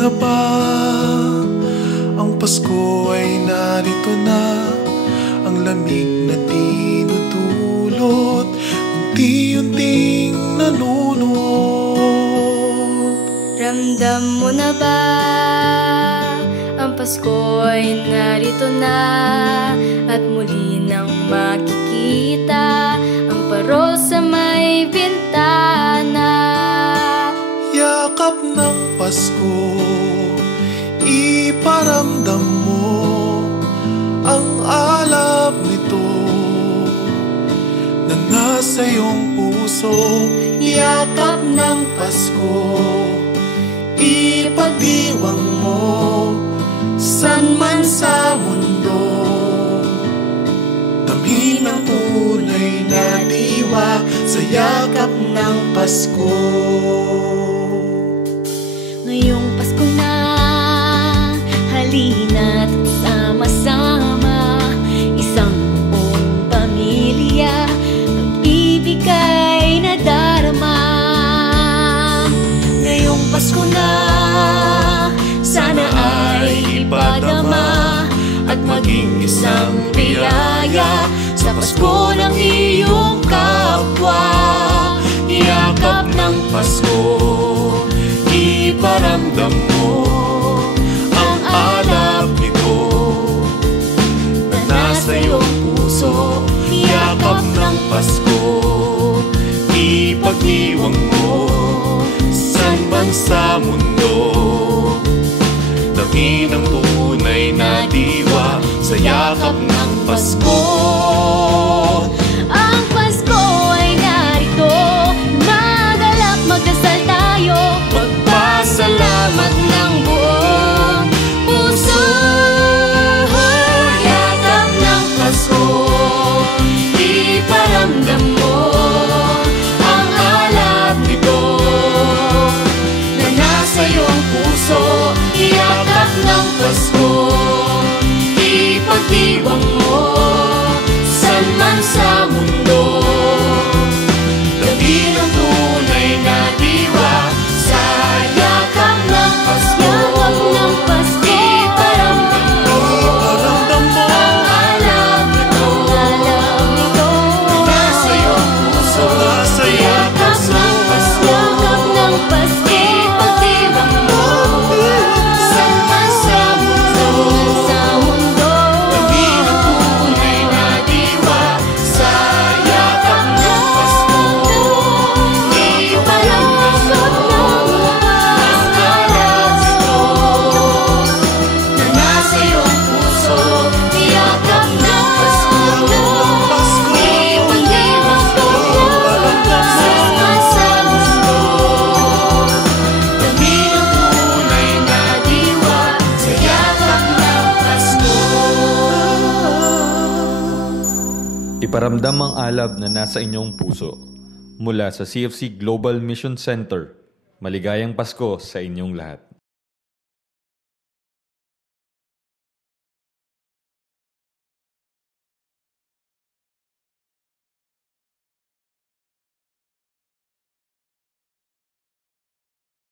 na ba? Ang Pasko ay narito na, ang lamig na dinudulot, unti-unting nanunod. Ramdam mo na ba? Ang Pasko ay narito na, at muli nang makikita ang parol sa may bintana. Yakap ng Pasko, iparamdam mo ang alab nito na nasa iyong puso. Yakap ng Pasko, ipagdiwang mo san man sa mundo. Damhin ang tunay na diwa sa yakap ng Pasko. Ngayong Pasko na, halina't sama-sama, isang buong pamilya, pag-ibig ay nadarama. Ngayong Pasko na, sana ay ipadama at maging isang biyaya sa Pasko ng iyong kapwa. Yakap ng Pasko, iparamdam mo ang alab nito na nasa iyong puso. Yakap ng Pasko, ipagdiwang mo san man sa mundo. Damhin ang tunay na diwa sa yakap ng Pasko. Ang Pasko ay narito, magalap magdasal tayo, magpasalamat ng buong puso. Yakap ng Pasko, iparamdam mo ang alab nito na nasa iyong puso. Yakap ng Pasko, ipagdiwang mo san man sa mundo. Damhin ang tunay na diwa sa yakap ng Pasko. Iparamdam mo ang alab nito na nasa iyong puso. Yakap ng Pasko, ipagdiwang mo san man sa mundo. Damhin ang tunay na diwa sa yakap ng Pasko. Iparamdam mo ang alab nito na nasa iyong puso. Yakap ng Pasko, ipagdiwang mo san man sa mundo. Damhin ang tunay na diwa sa yakap ng Pasko. Iparamdam ang alab na nasa inyong puso. Mula sa CFC Global Mission Center, maligayang Pasko sa inyong lahat.